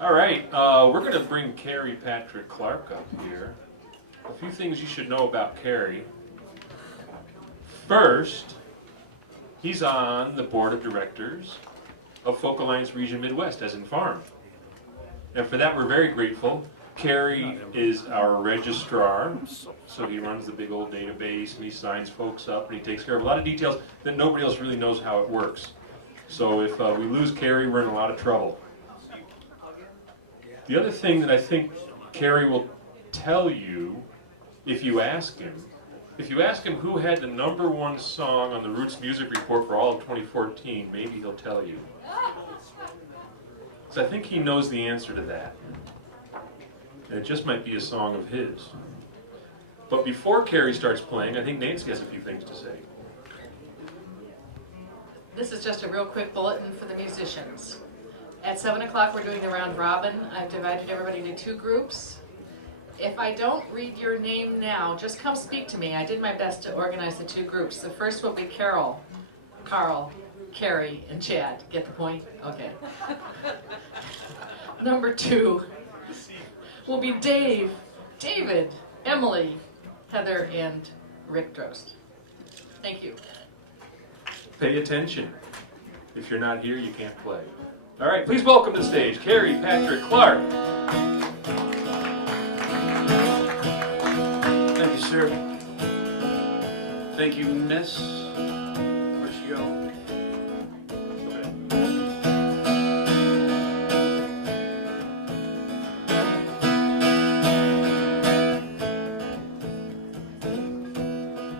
All right, we're going to bring Carrie Patrick Clarke up here. A few things you should know about Carrie. First, he's on the board of directors of Folk Alliance Region Midwest, as in Farm. And for that, we're very grateful. Carrie is our registrar, so he runs the big old database and he signs folks up and he takes care of a lot of details that nobody else really knows how it works. So if we lose Carrie, we're in a lot of trouble. The other thing that I think Carrie will tell you if you ask him who had the #1 song on the Roots Music Report for all of 2014, maybe he'll tell you. So I think he knows the answer to that. And it just might be a song of his. But before Carrie starts playing, I think Nancy has a few things to say. This is just a real quick bulletin for the musicians. At 7 o'clock, we're doing the round robin. I've divided everybody into 2 groups. If I don't read your name now, just come speak to me. I did my best to organize the 2 groups. The first will be Carol, Carl, Carrie, and Chad. Get the point? Okay. Number 2 will be Dave, David, Emily, Heather, and Rick Drost. Thank you. Pay attention. If you're not here, you can't play. All right, please welcome to the stage Carrie Patrick Clarke. Thank you, sir. Thank you, miss. Where'd she go?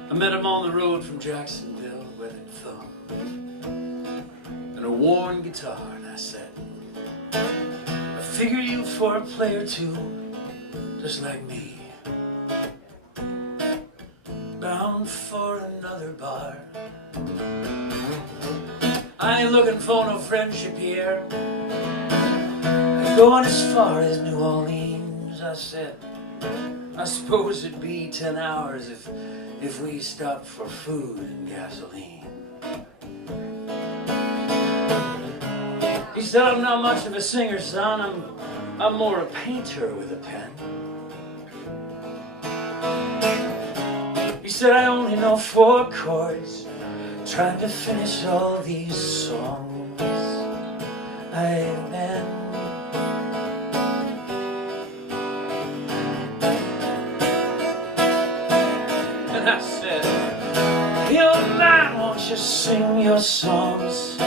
I met him on the road from Jacksonville with a thumb and a worn guitar, and I said, I figure you for a player too, just like me, bound for another bar. I ain't looking for no friendship here, I'm going as far as New Orleans. I said, I suppose it'd be 10 hours if we stopped for food and gasoline. He said, I'm not much of a singer, son. I'm more a painter with a pen. He said, I only know 4 chords, trying to finish all these songs I've been. And I said, hey, old man, won't you sing your songs?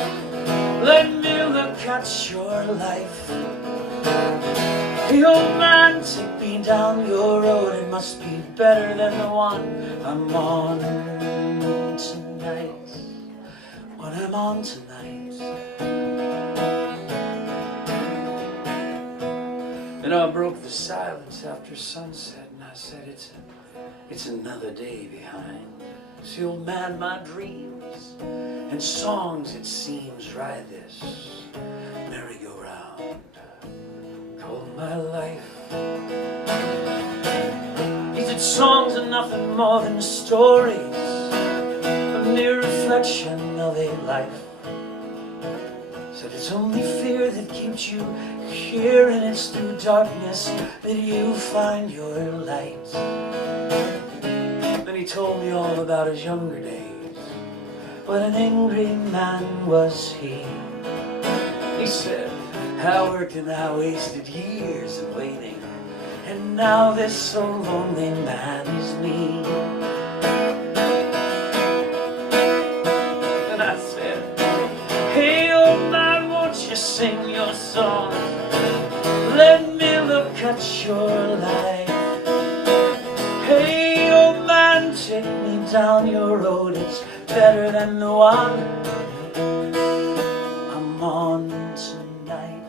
Let me look at your life. Hey, old man, take me down your road. It must be better than the one I'm on tonight. What I'm on tonight. Then I broke the silence after sunset, and I said, it's another day behind. See, old man, my dreams and songs, it seems, ride this merry-go-round called my life. He said, songs are nothing more than stories, a mere reflection of a life. Said it's only fear that keeps you here, and it's through darkness that you find your light. Then he told me all about his younger days. What an angry man was he. He said, I worked and I wasted years in waiting, and now this so lonely man is me. And I said, hey, old man, won't you sing your song? Let me look at your life. Hey, old man, take me down your road. It's better than the one I'm on tonight.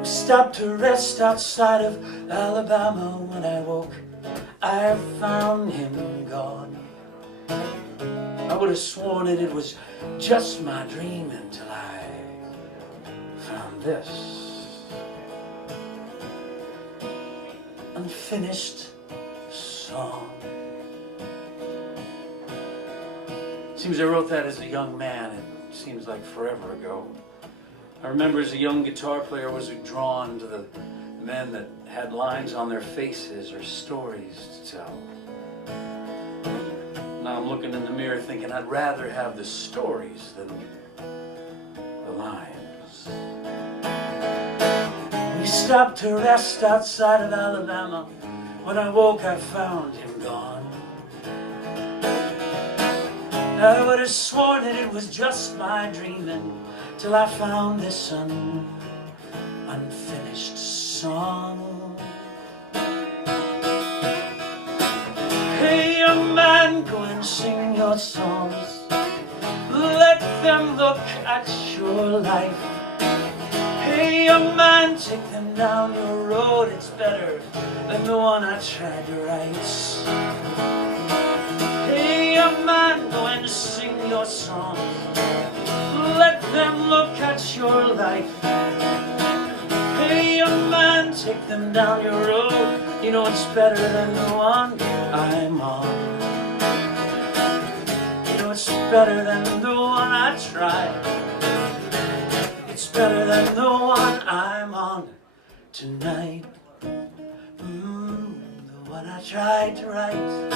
We stopped to rest outside of Alabama. When I woke, I found him gone. I would have sworn that it was just my dream until I found this unfinished song. Seems I wrote that as a young man, and seems like forever ago. I remember as a young guitar player was drawn to the men that had lines on their faces or stories to tell. Now I'm looking in the mirror thinking I'd rather have the stories than the lines. We stopped to rest outside of Alabama. When I woke I found him gone. I would have sworn that it was just my dreaming till I found this unfinished song. Hey young man, go and sing your songs. Let them look at your life. Hey young man, take them down your road. It's better than the one I tried to write. Hey young man, go and sing your songs. Let them look at your life. Hey young man, take them down your road. You know it's better than the one I'm on. You know it's better than the one I tried. It's better than the one I'm on tonight. The one I tried to write.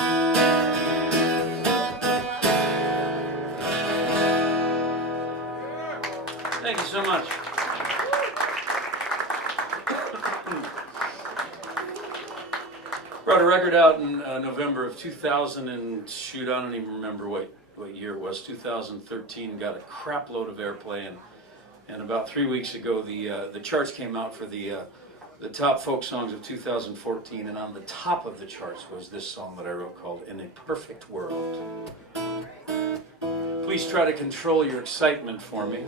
Thank you so much. Brought a record out in November of 2000 and shoot, I don't even remember what year it was, 2013. Got a crap load of airplay, and about 3 weeks ago the charts came out for the top folk songs of 2014, and on the top of the charts was this song that I wrote called "In a Perfect World." Please try to control your excitement for me.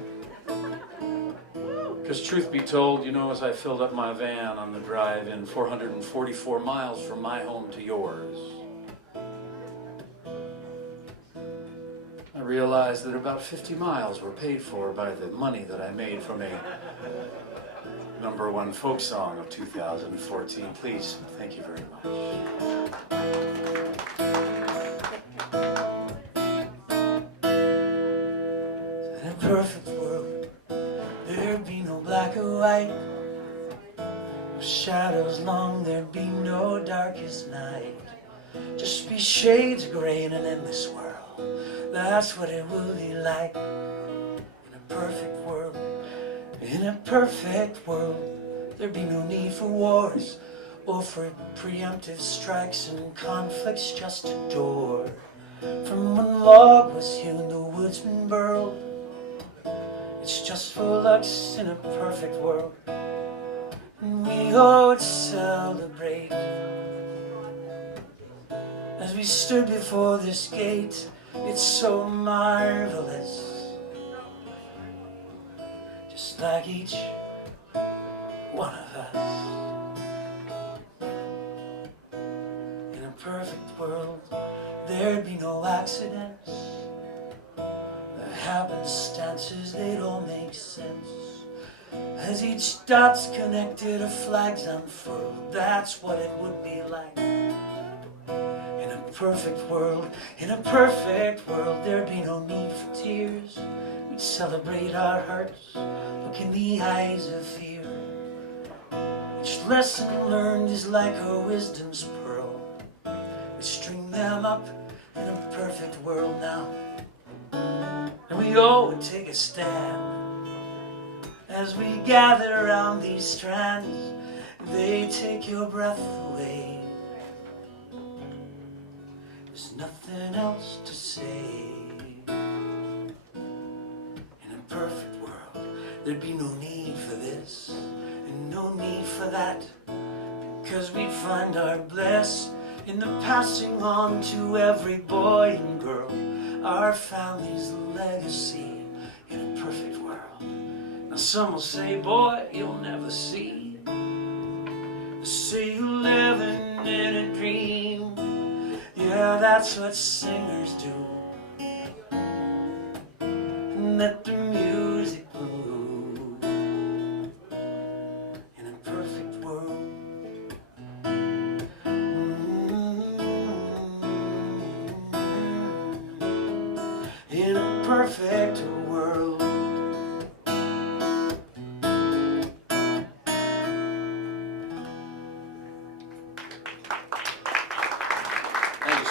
Because truth be told, you know, as I filled up my van on the drive in 444 miles from my home to yours, I realized that about 50 miles were paid for by the money that I made from a #1 folk song of 2014. Please, thank you very much. In a perfect world, there'd be no black or white, no shadows long, there'd be no darkest night. Just be shades of gray in an endless world. That's what it would be like. In a perfect world, in a perfect world, there'd be no need for wars or for preemptive strikes and conflicts just a door. From one log was hewn the woodsman burled. It's just for lucks in a perfect world, and we all would celebrate. As we stood before this gate, it's so marvelous. Just like each one of us. In a perfect world, there'd be no accidents. The happenstances, they'd all make sense. As each dot's connected, a flag's unfurled. That's what it would be like. In a perfect world, in a perfect world, there'd be no need for tears. We'd celebrate our hearts, look in the eyes of fear. Each lesson learned is like a wisdom's pearl. We string them up in a perfect world now. And we all would take a stand as we gather around these strands. They take your breath away. There's nothing else to say. In a perfect world, there'd be no need for this and no need for that, because we'd find our bliss in the passing on to every boy and girl our family's legacy. In a perfect world. Now some will say, boy, you'll never see. They say you're living in a dream. Yeah, that's what singers do. And let the music move. In a perfect world. In a perfect world.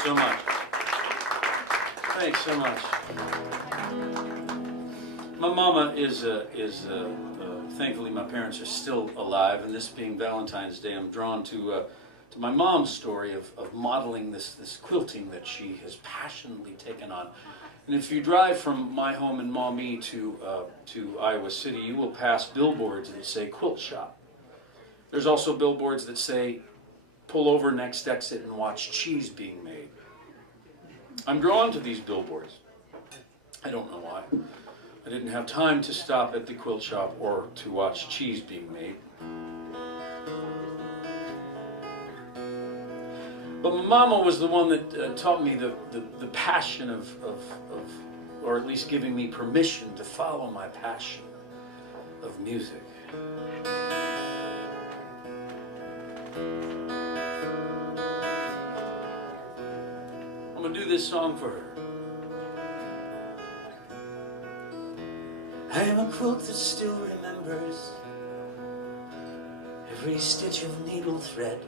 so much. Thanks so much. My mama is thankfully my parents are still alive, and this being Valentine's Day, I'm drawn to my mom's story of modeling this quilting that she has passionately taken on. And if you drive from my home in Maumee to Iowa City, you will pass billboards that say Quilt Shop. There's also billboards that say, pull over next exit and watch cheese being made. I'm drawn to these billboards. I don't know why. I didn't have time to stop at the quilt shop or to watch cheese being made. But my mama was the one that taught me the passion of, or at least giving me permission to follow my passion of music. I'm gonna do this song for her. I am a quilt that still remembers every stitch of needle thread,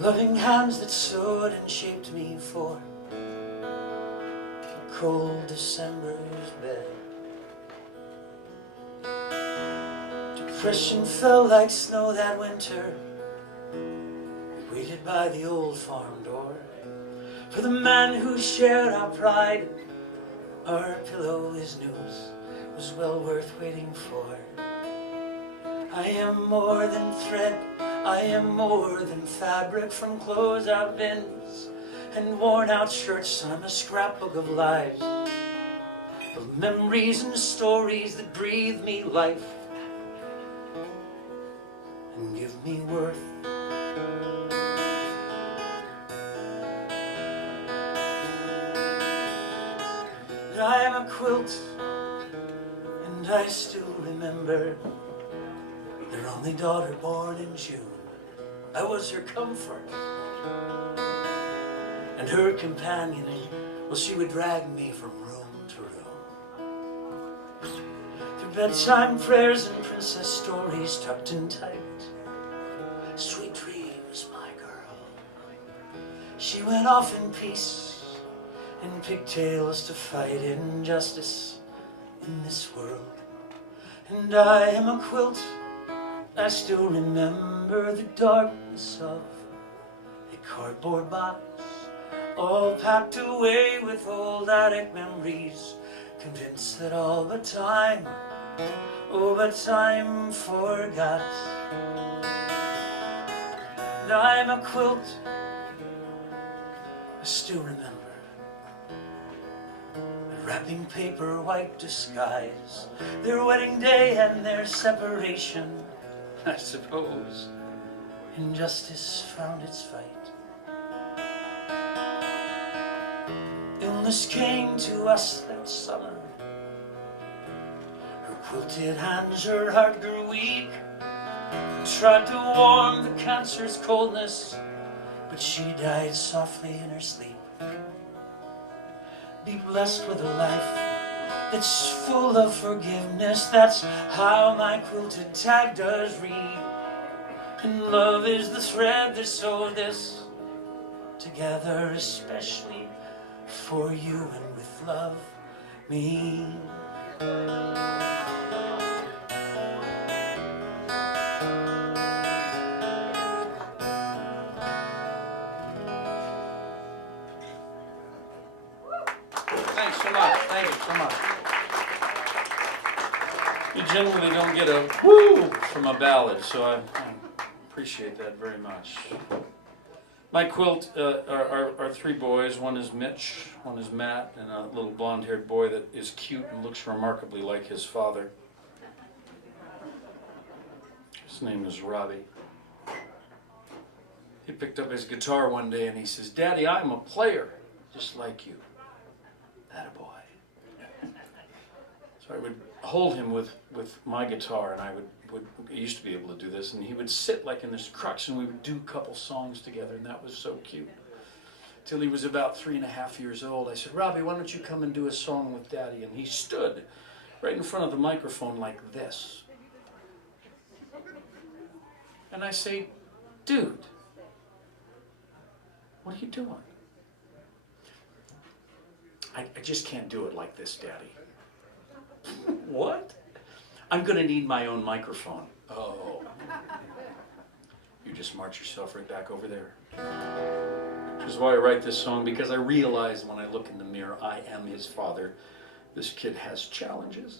loving hands that sewed and shaped me for a cold December's bed. Depression fell like snow that winter. We waited by the old farm door for the man who shared our pride. Our pillow, his news, was well worth waiting for. I am more than thread, I am more than fabric from close-out bins and worn-out shirts. I'm a scrapbook of lives, of memories and stories that breathe me life and give me worth. I am a quilt, and I still remember their only daughter born in June. I was her comfort and her companion. Well, she would drag me from room to room, through bedtime prayers and princess stories tucked in tight. Sweet dreams, my girl. She went off in peace, in pigtails, to fight injustice in this world. And I am a quilt. I still remember the darkness of a cardboard box, all packed away with old attic memories, convinced that all but time, oh, but time forgot. And I'm a quilt. I still remember wrapping paper, white disguise, their wedding day and their separation. I suppose injustice found its fight. Illness came to us that summer. Her quilted hands, her heart grew weak, tried to warm the cancer's coldness, but she died softly in her sleep. Be blessed with a life that's full of forgiveness. That's how my quilted tag does read. And love is the thread that sewed this together, especially for you, and with love, me. Thanks so much. Thank you so much. You generally don't get a woo from a ballad, so I appreciate that very much. My quilt are three boys. One is Mitch, one is Matt, and a little blonde-haired boy that is cute and looks remarkably like his father. His name is Robbie. He picked up his guitar one day and he says, "Daddy, I'm a player, just like you." Attaboy. So I would hold him with my guitar, and I used to be able to do this, and he would sit like in this crutch, and we would do a couple songs together, and that was so cute. Till he was about 3.5 years old. I said, "Robbie, why don't you come and do a song with Daddy?" And he stood right in front of the microphone like this. And I say, "Dude, What are you doing? I just can't do it like this, Daddy. What? I'm gonna need my own microphone. Oh. You just march yourself right back over there. Which is why I write this song, because I realize when I look in the mirror, I am his father. This kid has challenges.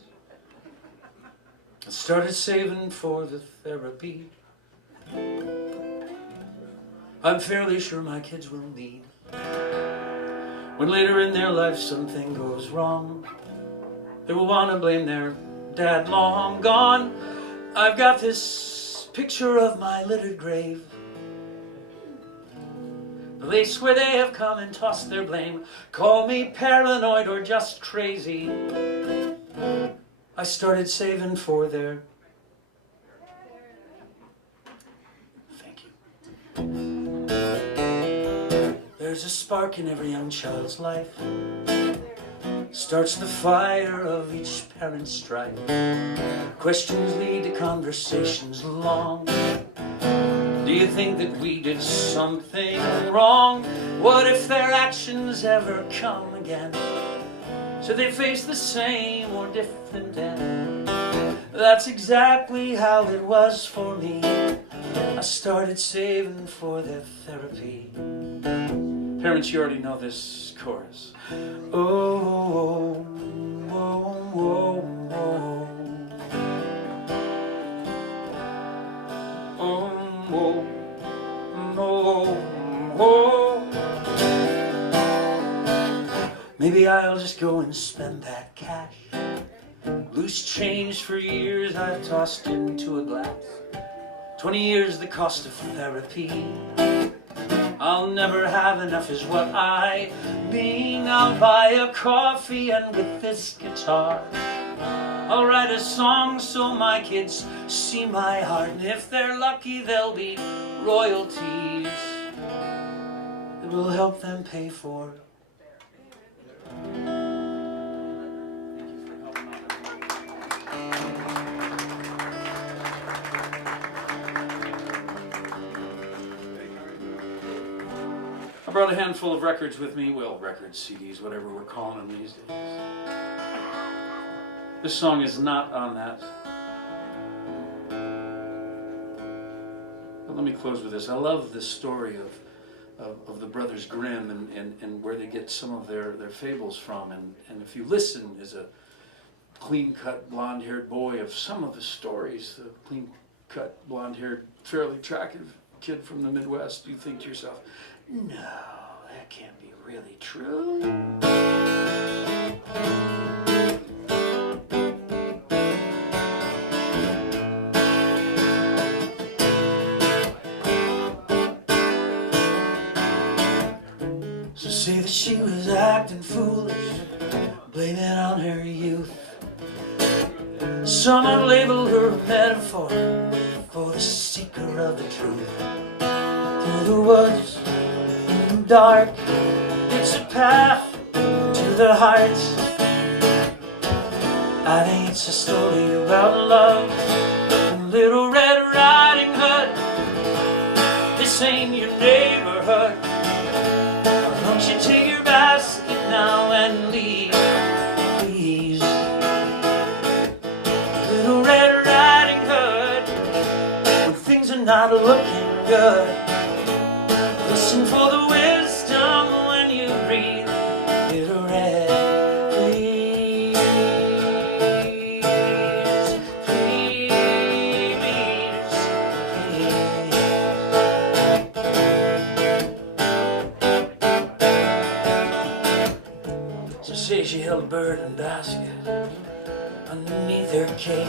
I started saving for the therapy I'm fairly sure my kids will need when later in their life something goes wrong. They will want to blame their dad long gone. I've got this picture of my littered grave, the place where they have come and tossed their blame. Call me paranoid or just crazy. I started saving for their... Thank you. There's a spark in every young child's life, starts the fire of each parent's strife. Questions lead to conversations long. Do you think that we did something wrong? What if their actions ever come again? So they face the same or different end. That's exactly how it was for me. I started saving for their therapy. Parents, you already know this chorus. Oh, oh, oh, oh, oh. Oh, oh, oh, oh. Maybe I'll just go and spend that cash. Loose change for years I've tossed into a glass. 20 years the cost of therapy. I'll never have enough is what I mean. I'll buy a coffee and with this guitar I'll write a song so my kids see my heart. And if they're lucky they'll be royalties that will help them pay for. I brought a handful of records with me, well, records, CDs, whatever we're calling them these days. This song is not on that. But let me close with this. I love this story of the Brothers Grimm and where they get some of their fables from. And if you listen as a clean-cut, blonde-haired boy of some of the stories, the clean-cut, blonde-haired, fairly attractive kid from the Midwest, you think to yourself, no, that can't be really true. So say that she was acting foolish, blame it on her youth. Some have labeled her a metaphor for the seeker of the truth. Through the woods dark, it's a path to the heart. I think it's a story about love and Little Red Riding Hood. This ain't your neighborhood. Why don't you take your basket now and leave, please? Little Red Riding Hood, when things are not looking good, listen for the wisdom when you breathe. Little Red, please, please, please. So say she held a bird and basket underneath her cape.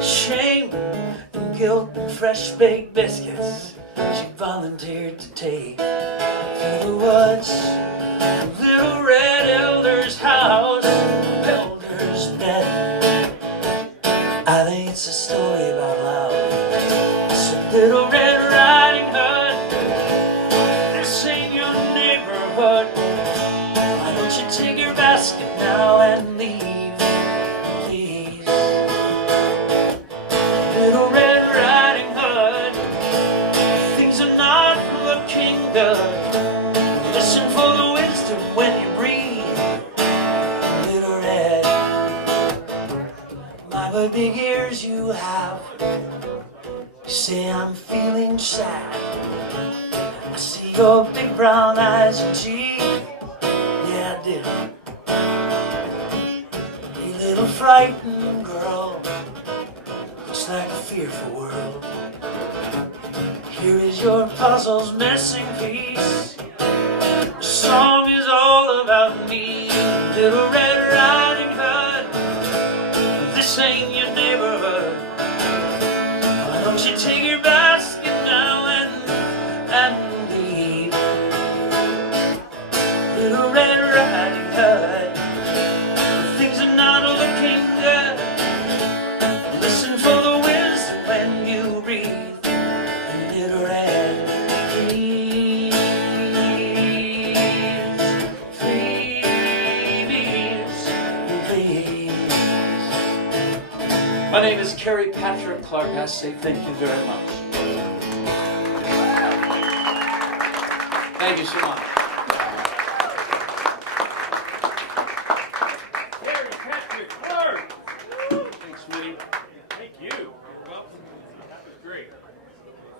Shame and guilt and fresh baked biscuits she volunteered to take through the woods. Little Red Elder's house, Elder's bed. I think it's a story about love. So Little Red Riding Hood, this ain't your neighborhood. Why don't you take your basket now and leave, please? Little Red Riding Hood, things are not looking good. the big ears you have. You say I'm feeling sad. I see your big brown eyes and gee, yeah I did. You little frightened girl, looks like a fearful world. Here is your puzzle's missing piece. The song is all about me, Little Red Riding Hood. This ain't your neighborhood. Why don't you take your basket now and leave? Little Red Riding Hood, things are not looking good. Listen for the wisdom when you breathe. Little Red, please, please. My name is Carrie Patrick Clarke. I say thank you very much. Thank you so much. Carrie Patrick Clarke. Thanks, Woody. Thank you. You're welcome. That was great.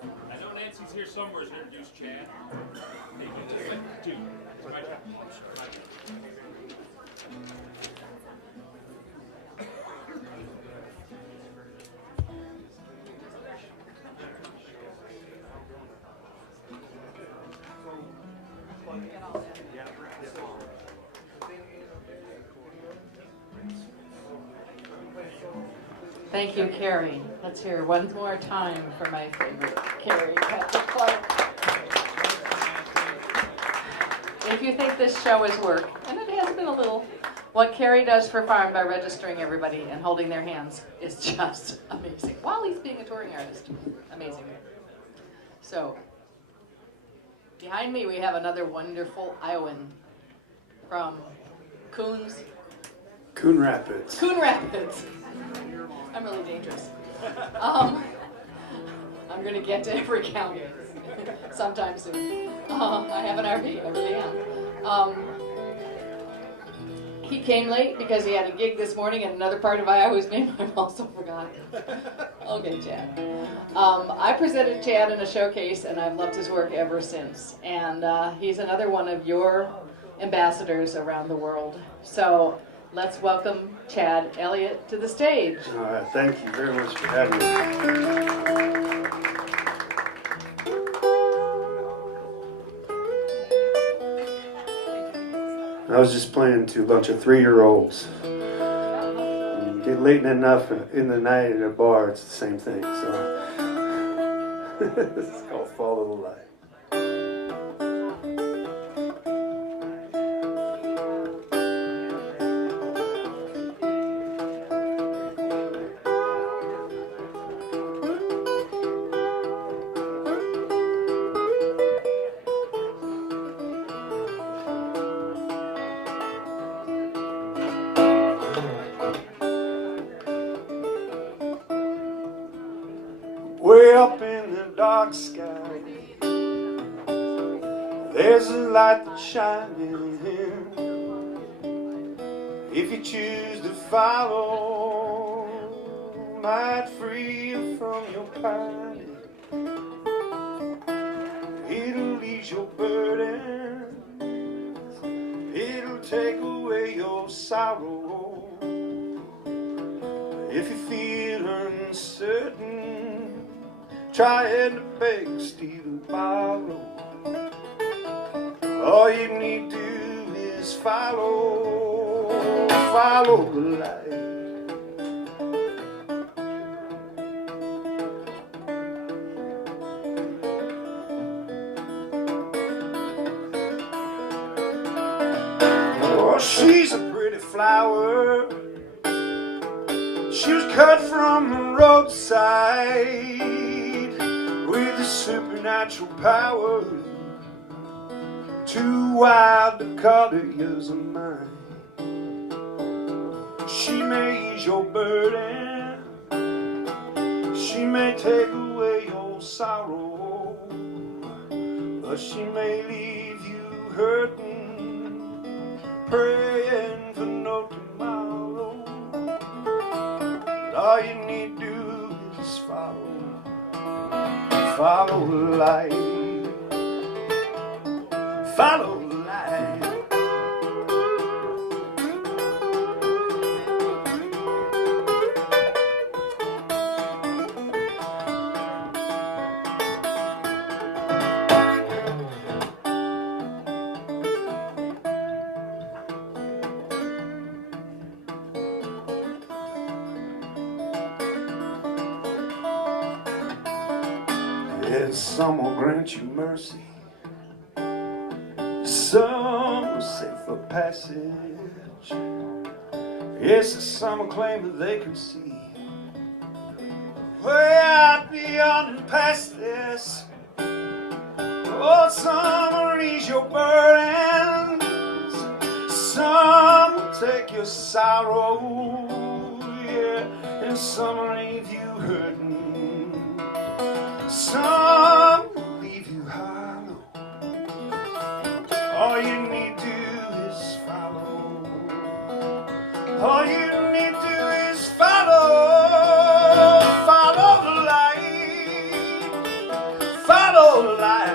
I know Nancy's here somewhere to introduce Chad. Thank you. Dude, it's my job. Thank you, Carrie. Let's hear one more time for my favorite, Carrie Patrick Clarke. If you think this show is work, and it has been a little, what Carrie does for Farm by registering everybody and holding their hands is just amazing. While he's being a touring artist, amazing. So, behind me we have another wonderful Iowan from Coon Rapids. I'm really dangerous. I'm going to get to every county sometime soon. I have an RV, I really am. He came late because he had a gig this morning in another part of Iowa whose name I've also forgotten. Okay, Chad. I presented Chad in a showcase and I've loved his work ever since. And he's another one of your ambassadors around the world. So let's welcome Chad Elliott to the stage. All right, thank you very much for having me. I was just playing to a bunch of 3-year-olds. You get late enough in the night at a bar, it's the same thing. So this is called Follow the Light. Way up in the dark sky, there's a light that's shining. If you choose to follow, might free you from your pining. It'll ease your burden, it'll take away your sorrow. If you feel uncertain, trying to beg, steal, and borrow, all you need to do is follow the light. Oh, she's a pretty flower. She was cut from the roadside with a supernatural power, too wild to call her yours or mine. She may ease your burden, she may take away your sorrow, but she may leave you hurting, praying for no tomorrow. All you need to do is follow the light, follow the light. Yes, some will grant you mercy, some will say for passage. Yes, some will claim that they can see way out beyond and past this. Oh, some will ease your burdens, some will take your sorrow, yeah, and some will leave you hurting. Some will leave you hollow. All you need to do is follow. All you need to do is follow. Follow the light. Follow the light.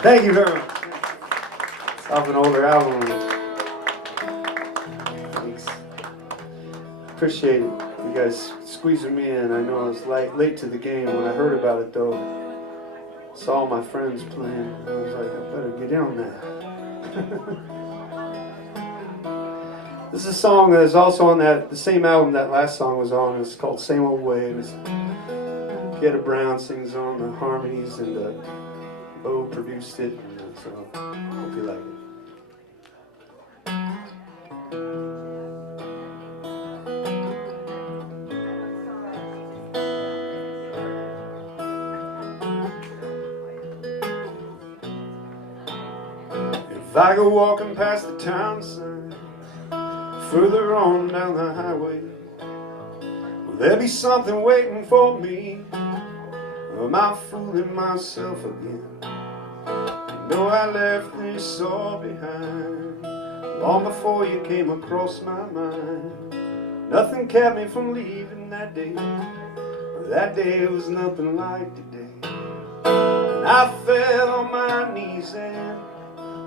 Thank you very much. It's off an older album. Thanks. Appreciate it. You guys squeezing me in. I know I was late to the game. When I heard about it, though, saw my friends playing. I was like, I better get in on that. This is a song that is also on the same album that last song was on. It's called Same Old Way. Getta Brown sings on the harmonies, and Bo produced it, so hope you like it. If I go walking past the town sign, further on down the highway, will there be something waiting for me? Or am I fooling myself again? You know I left this all behind long before you came across my mind. Nothing kept me from leaving that day, but that day was nothing like today. And I fell on my knees and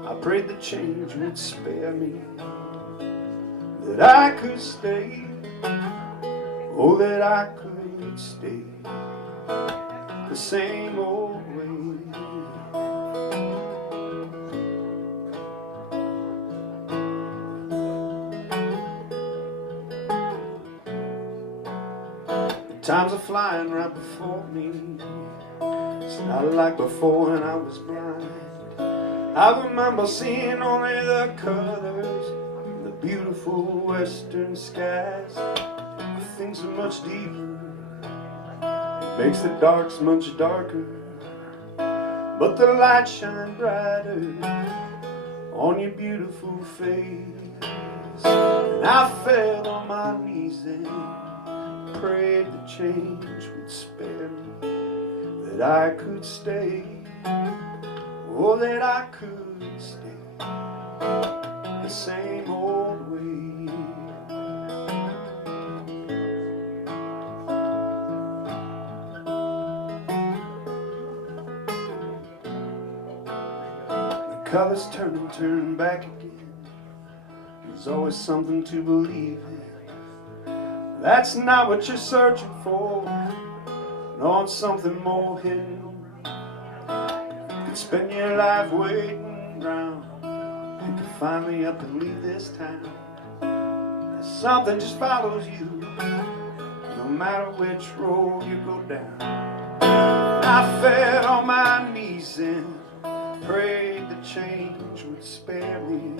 I prayed the change would spare me, that I could stay, oh, that I could stay the same old way. The times are flying right before me. It's not like before when I was blind. I remember seeing only the colors in the beautiful western skies. Things are much deeper, makes the darks much darker, but the light shines brighter on your beautiful face. And I fell on my knees and prayed the change would spare me, that I could stay, oh, that I could stay the same old way. Colors turn and turn back again. There's always something to believe in. That's not what you're searching for. No, it's something more hidden. You could spend your life waiting around. You could finally up and leave this town. Something just follows you, no matter which road you go down. I fell on my knees and prayed the change would spare me,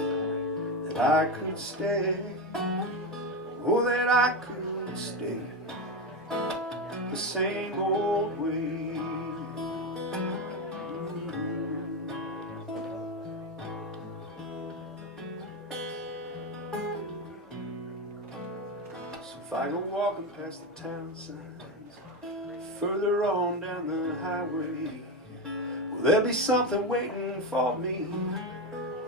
that I could stay, oh, that I could stay the same old way. So if I go walking past the town signs, further on down the highway, will there be something waiting for me?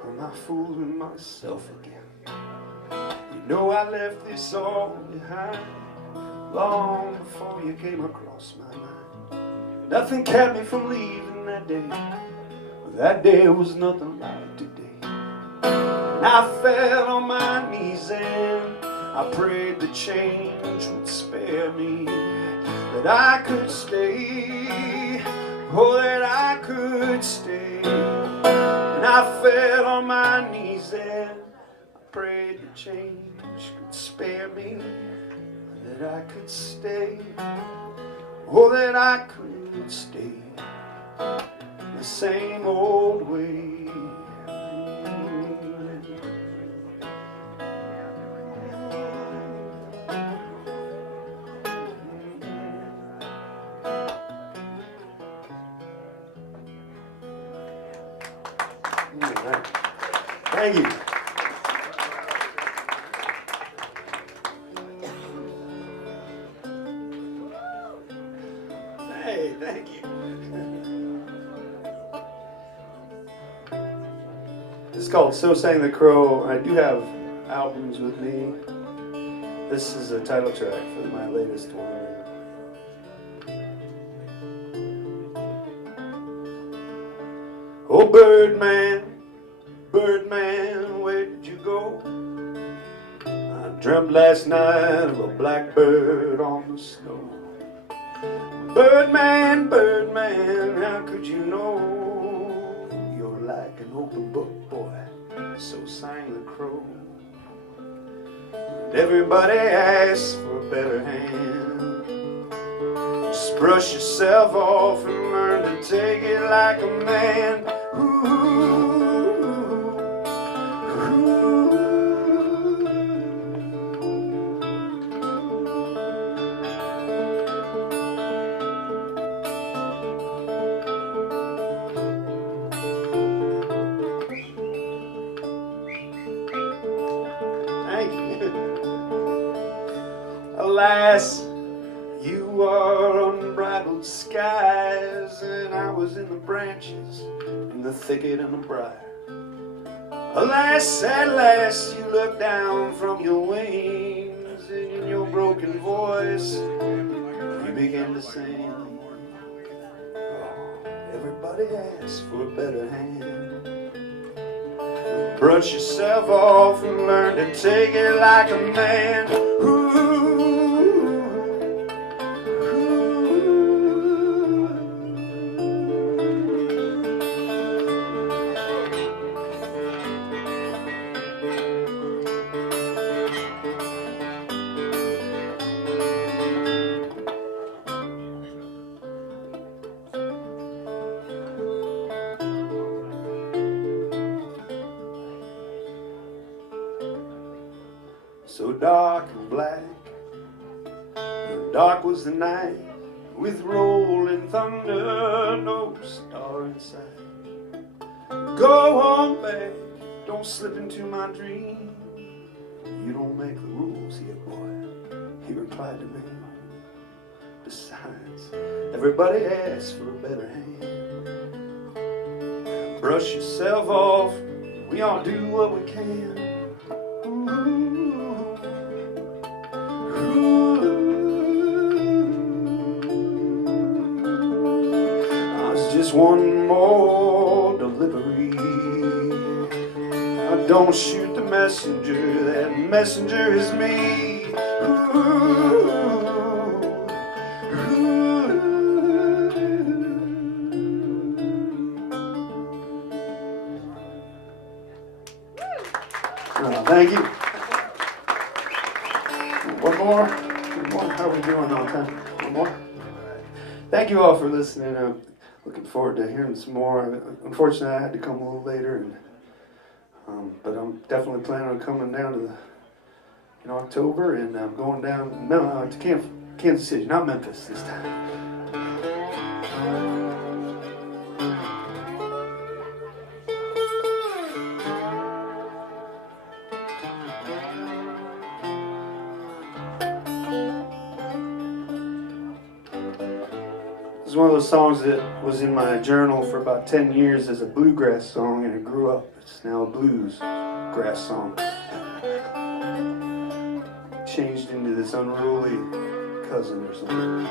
Or am I fooling myself again? You know I left this all behind long before you came across my mind. Nothing kept me from leaving that day, but that day was nothing like today. And I fell on my knees and I prayed the change would spare me, that I could stay, oh, that I could stay. And I fell on my knees and I prayed the change could spare me, that I could stay, oh, that I could stay the same old way. Thank you. Hey, thank you. It's called So Sang the Crow. I do have albums with me. This is a title track for my latest one. Oh, Birdman, Birdman, where did you go? I dreamt last night of a blackbird on the snow. Birdman, Birdman, how could you know? You're like an open book, boy, so sang the crow. And everybody asks for a better hand. Just brush yourself off and learn to take it like a man. Alas, you are unbridled skies, and I was in the branches, in the thicket and the briar. Alas, at last, you looked down from your wings, and in your broken voice, you began to sing. Oh, everybody asks for a better hand. Brush yourself off and learn to take it like a man. So dark and black, dark was the night, with rolling thunder, no star in sight. Go on back, don't slip into my dream. You don't make the rules here, boy, he replied to me. Besides, everybody asks for a better hand. Brush yourself off, we all do what we can. Just one more delivery. Don't shoot the messenger, that messenger is me. Thank you. One more? One more? How are we doing on time? One more? Thank you all for listening. Looking forward to hearing some more. Unfortunately, I had to come a little later, but I'm definitely planning on coming down to in October, and I'm going down to Kansas City, not Memphis this time. It's one of those songs that was in my journal for about 10 years as a bluegrass song, and it grew up. It's now a blues grass song. Changed into this unruly cousin or something.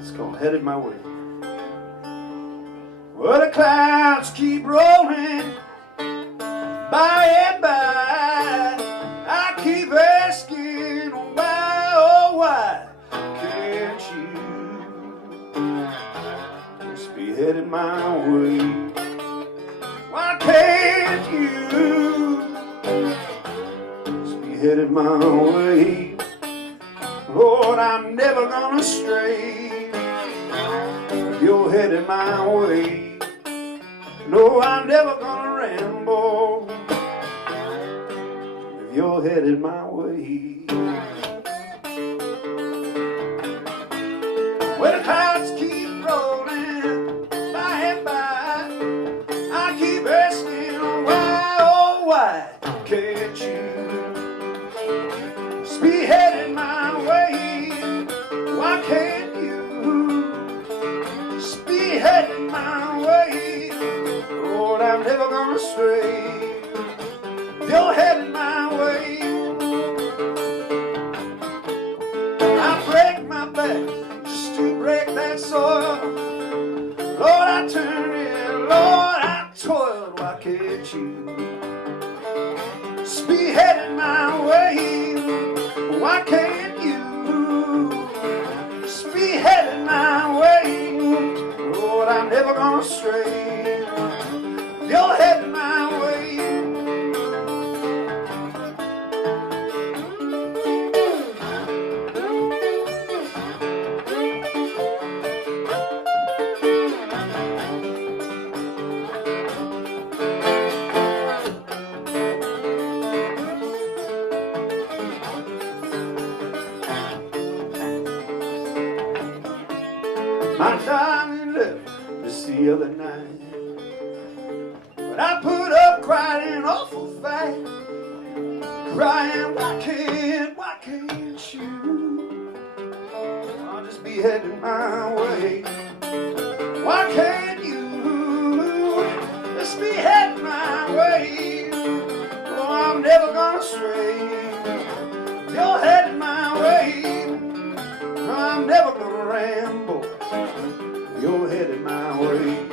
It's called Headed My Way. Well, the clouds keep rolling by and by. I keep asking why, oh why can't you just be headed my way? Why can't you just be headed my way? Lord, I'm never gonna stray if you're headed my way. No, I'm never gonna ramble if you're headed my way. Well, the clouds keep rolling by and by. I keep asking why, oh why can't you just be headed my way? Why can't you just be headed my way? Lord, I'm never gonna stray. You're headed my way. I break my back just to break that soil. Lord, I turn it, Lord, I toil. Why can't you just be headed my way? Why can't you just be headed my way? Lord, I'm never gonna stray. You're headed my way. My darling left just the other night, but I put up crying awful fast, crying, why can't you? I'll just be heading my way. Why can't you just be heading my way? Oh, I'm never gonna stray. You're heading my way. I'm never gonna ramble. You're headed my way.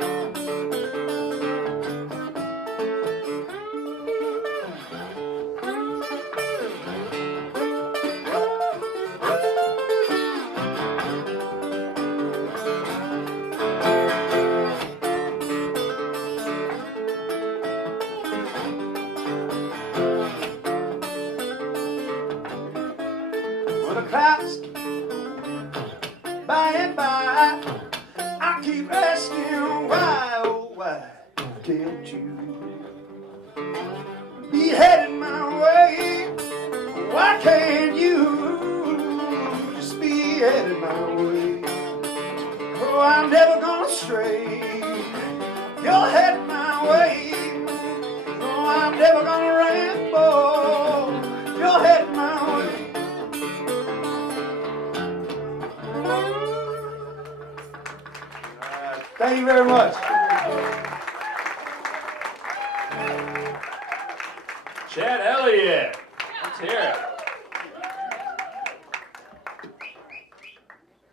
Well, the clouds by and by, I keep asking why, oh why can't you be heading my way? Why can't you just be headed my way? Oh, I'm never gonna stray. You're heading my way. Oh, I'm never gonna ramble. You're heading my way. Thank you very much. Chad Elliott. Let's hear it.